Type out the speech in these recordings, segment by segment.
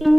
নমস্কার,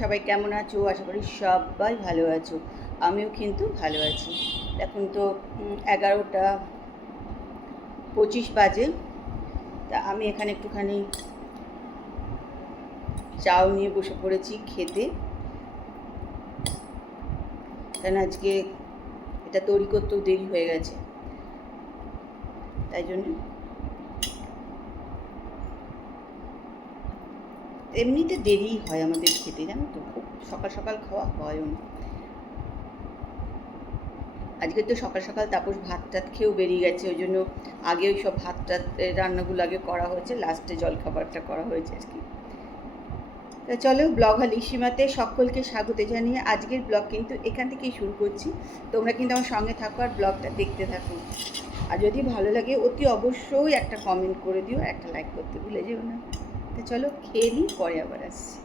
সবাই কেমন আছো? আশা করি সবাই ভালো আছো। আমিও কিন্তু ভালো আছি। এখন তো 11:25 বাজে। তা আমি এখানে একটুখানি চাও নিয়ে বসে পড়েছি খেতে, কারণ আজকে এটা তৈরি করতেও দেরি হয়ে গেছে, তাই জন্য। এমনিতে দেরিই হয় আমাদের খেতে, জানো তো, খুব সকাল সকাল খাওয়া হয়ও না। আজকে তো সকাল সকাল তাপস ভাত টাত খেয়েও বেরিয়ে গেছে, ওই জন্য আগে ওই সব ভাত টাত রান্নাগুলো আগে করা হয়েছে, লাস্টে জলখাবারটা করা হয়েছে আর কি। তা চলো, ব্লগ লিসিমাতে সকলকে স্বাগত জানিয়ে আজকের ব্লগ কিন্তু এখান থেকেই শুরু করছি। তোমরা কিন্তু আমার সঙ্গে থাকো আর ব্লগটা দেখতে থাকো। আর যদি ভালো লাগে অতি অবশ্যই একটা কমেন্ট করে দিও, একটা লাইক করতে ভুলে যেও না। তা চলো খেয়ে নিই, পরে আবার আসছি।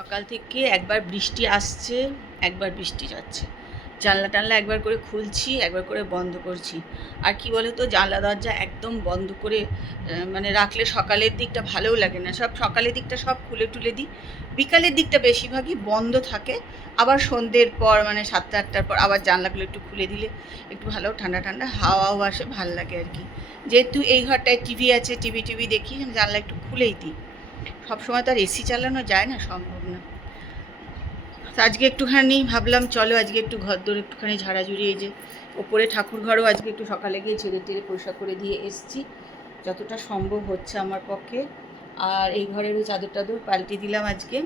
সকাল থেকে একবার বৃষ্টি আসছে, একবার বৃষ্টি যাচ্ছে। জানলা টানলা একবার করে খুলছি, একবার করে বন্ধ করছি। আর কি বলো তো, জানলা দরজা একদম বন্ধ করে মানে রাখলে সকালের দিকটা ভালোও লাগে না। সব সকালের দিকটা সব খুলে টুলে দিই, বিকালের দিকটা বেশিরভাগই বন্ধ থাকে। আবার সন্ধ্যের পর মানে 7টা-8টার পর আবার জানলাগুলো একটু খুলে দিলে একটু ভালো ঠান্ডা ঠান্ডা হাওয়াও আসে, ভাল লাগে আর কি। যেহেতু এই ঘরটায় টিভি আছে, টিভি দেখি, জানলা একটু খুলেই দিই। সবসময় তো আর এসি চালানো যায় না, সম্ভব না। তো আজকে একটুখানি ভাবলাম চলো আজকে একটু ঘরদোর একটুখানি ঝাড়াঝুড়ি, এই যে ওপরে ঠাকুর ঘরও আজকে একটু সকালে গিয়ে ছেড়ে টেড়ে পরিষ্কার করে দিয়ে এসছি, যতটা সম্ভব হচ্ছে আমার পক্ষে। আর এই ঘরেরও চাদর টাদর পাল্টে দিলাম আজকে।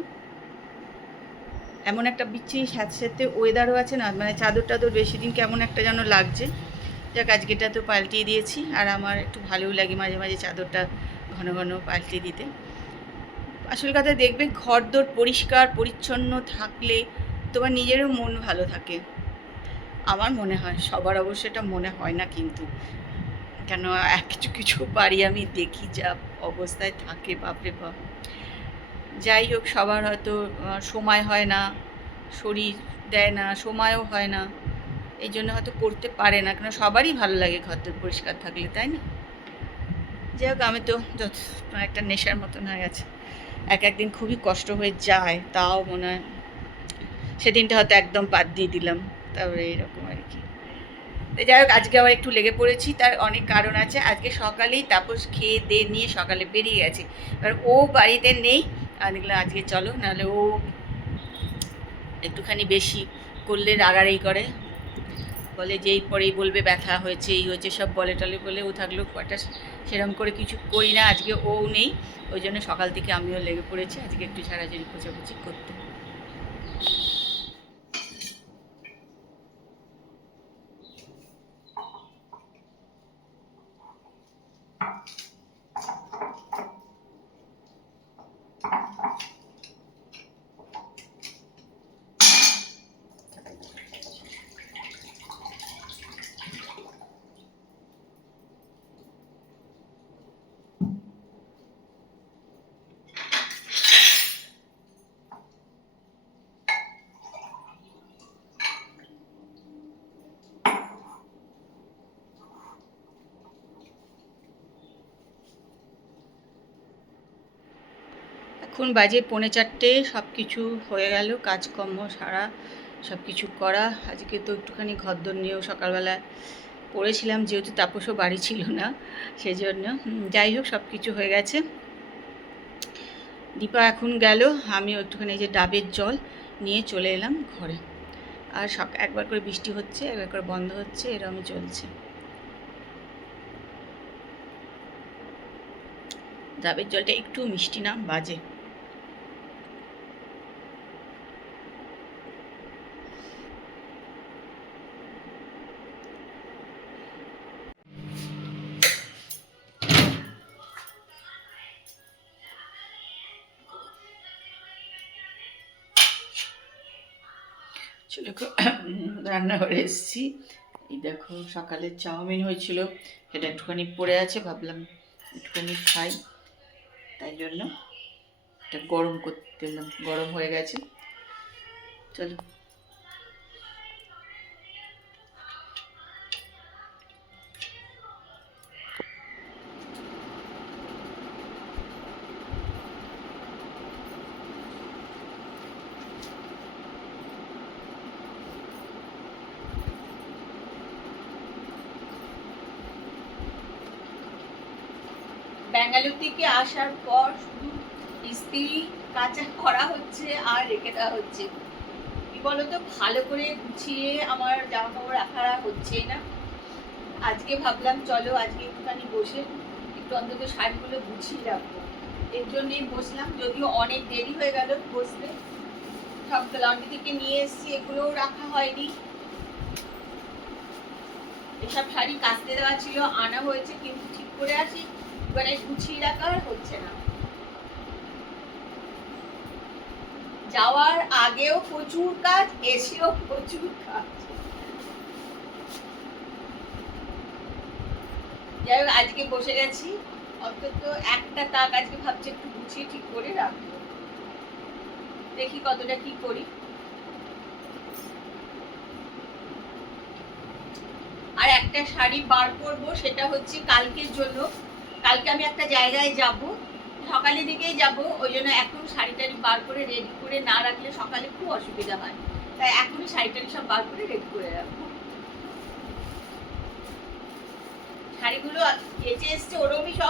এমন একটা বিচ্ছিরি স্যাঁতস্যাঁতে ওয়েদারও আছে না, মানে চাদর টাদর বেশি দিন কেমন একটা যেন লাগছে। যাক, আজকেটা তো পাল্টিয়ে দিয়েছি। আর আমার একটু ভালোও লাগে মাঝে মাঝে চাদরটা ঘন ঘন পাল্টে দিতে। আসল কথা, দেখবে ঘরদোর পরিষ্কার পরিচ্ছন্ন থাকলে তোমার নিজেরও মন ভালো থাকে। আমার মনে হয়, সবার অবশ্য এটা মনে হয় না কিন্তু, কেন কিছু কিছু বাড়ি আমি দেখি যা অবস্থায় থাকে, বাপরে বাপ। যাই হোক, সবার হয়তো সময় হয় না, শরীর দেয় না, সময়ও হয় না, এই জন্য হয়তো করতে পারে না। কেন সবারই ভালো লাগে ঘরদোর পরিষ্কার থাকলে, তাই না? যাই হোক, আমি তো একটা নেশার মতন হয়ে গেছে। একদিন খুবই কষ্ট হয়ে যায়, তাও মনে হয় সেদিনটা হয়তো একদম বাদ দিয়ে দিলাম, তারপরে এরকম আর কি। তো যাই হোক, আজকে আবার একটু লেগে পড়েছি, তার অনেক কারণ আছে। আজকে সকালেই তাপস খেয়ে দিয়ে নিয়ে সকালে বেরিয়ে গেছে, এবার ও বাড়িতে নেই। আর দেখলাম আজকে চলো, নাহলে ও একটুখানি বেশি করলে রাগারাগি করে, বলে যেই পরেই বলবে ব্যথা হয়েছে এই হয়েছে সব বলে টলে বলে ও থাকলেও কটা সেরকম করে কিছু করি না। আজকে ও নেই, ওই জন্য সকাল থেকে আমিও লেগে পড়েছি আজকে একটু ঝাড়াঝাড়ি পোছাপুছি করতে। এখন বাজে 3:45, সব কিছু হয়ে গেল, কাজকর্ম সারা, সব কিছু করা। আজকে তো একটুখানি ঘরদোর নিয়েও সকালবেলা পড়েছিলাম, যেহেতু তাপসও বাড়ি ছিল না সেই জন্য। যাই হোক, সব কিছু হয়ে গেছে। দীপা এখন গেল, আমিও একটুখানি এই যে ডাবের জল নিয়ে চলে এলাম ঘরে। আর একবার করে বৃষ্টি হচ্ছে, একবার করে বন্ধ হচ্ছে, এরকমই চলছে। ডাবের জলটা একটু মিষ্টি না, বাজে। চলো রান্নাঘরে এসেছি। এই দেখো, সকালে চাউমিন হয়েছিল, সেটা একটুখানি পড়ে আছে, ভাবলাম একটুখানি খাই, তাই জন্য এটা গরম করতে দিলাম, গরম হয়ে গেছে। চলো ব্যাঙ্গালোর থেকে আসার পর শুধু ইস্ত্রি কাঁচা করা হচ্ছে আর রেখে দেওয়া হচ্ছে। কি বলতো, ভালো করে গুছিয়ে আমার জামা কাপড় রাখা হচ্ছে না। আজকে ভাবলাম চলো আজকে একটুখানি বসে একটু অন্তত শাড়িগুলো গুছিয়ে রাখবো, এর জন্যই বসলাম। যদিও অনেক দেরি হয়ে গেল বসতে, সব লন্ড্রি থেকে নিয়ে এসেছি, এগুলোও রাখা হয়নি। এসব শাড়ি কাচতে দেওয়া ছিল, আনা হয়েছে, কিন্তু ঠিক করে আসি এবারে গুছিয়ে রাখা হচ্ছে না। যাওয়ার আগেও প্রচুর কাজ, এসেও প্রচুর কাজ। যাই হোক, আজকে বসে গেছি, অন্তত একটা তাক আজকে ভাবছি একটু গুছিয়ে ঠিক করে রাখবো, দেখি কতটা কি করি। আর একটা শাড়ি বার করবো, সেটা হচ্ছে কালকের জন্য। কালকে আমি একটা জায়গায় যাব, সকালের দিকেই যাব, ওই জন্য এখন শাড়ি টাড়ি বার করে রেডি করে না রাখলে সকালে খুব অসুবিধা হয়, তাই এখনই শাড়ি টাড়ি সব বার করে রেডি করে রাখবো। শাড়িগুলো কেচে এসছে, ওরমই সব